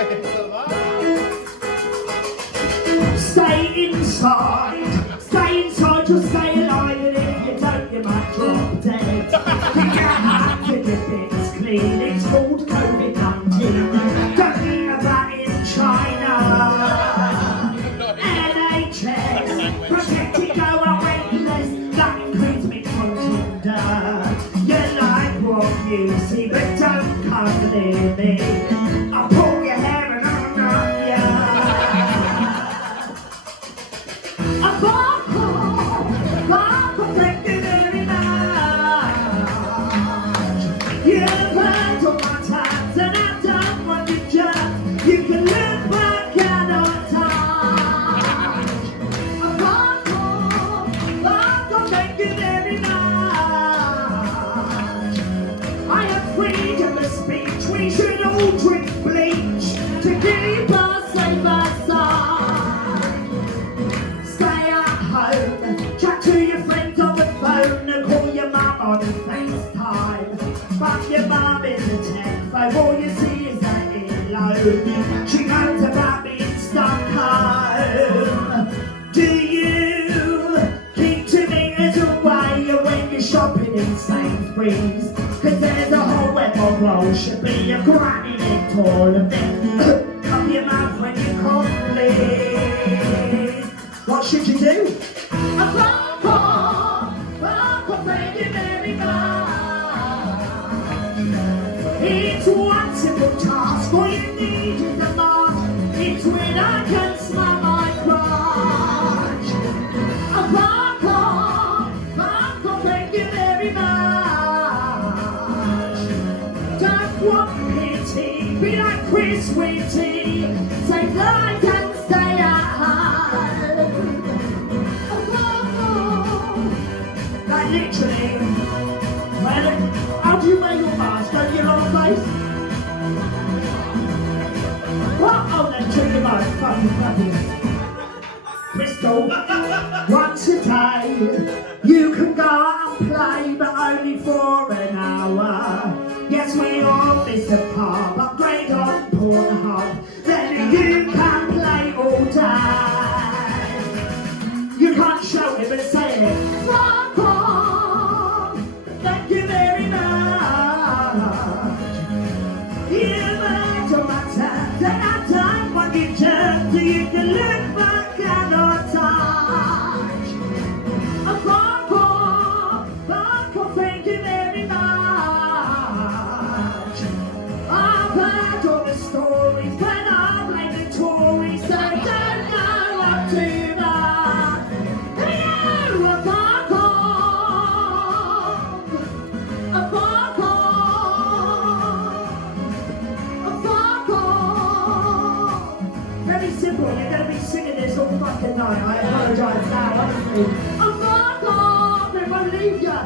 Stay inside, you'll stay alive, and if you don't, you might drop dead. Keep your hands and your bits clean, it's called COVID-19. Don't hear about in China. NHS, protecting our waitlist, that includes me on Tinder. You like what you see, but don't come near me. I'll pull your hair and unwrap ya. We should all drink bleach to keep us safe outside. Stay at home, chat to your friends on the phone, and call your mum on FaceTime. But your mum is a tech phobe, all you see is that earlobe. She knows about being stuck home. Do you keep 2 meters away when you're shopping in Sainsbury's? Cause there's a whole web of rolls, should be a granny neck tall of them. Cover your mouth when you cough, please. What should you do? A phone call, thank you very much. It's one simple task, all you need is a mask. It's when I can smell my crotch. A phone call, thank you very much. What pity, be like Chris Whitty, save lives and stay at home. Like literally, how do you wear your mask? Don't you have a face? What? Oh, then turn your mask, fucking fabulous. Crystal, once a day, you can go out and play, but only for an hour. Yes, we all miss a pub, upgrade on Pornhub, then you can play all day. You can't show it, but say it. Fuck off, thank you very much. You might don't matter, then I don't want you just so you can look back at our touch. Fuck off, thank you very much. I've heard all the stories, but I blame the Tories, so don't know what to buy. You a fuck off, a fuck off. Very simple, you're going to be singing this all fucking night. I apologise now, honestly. A fuck off, it won't leave you.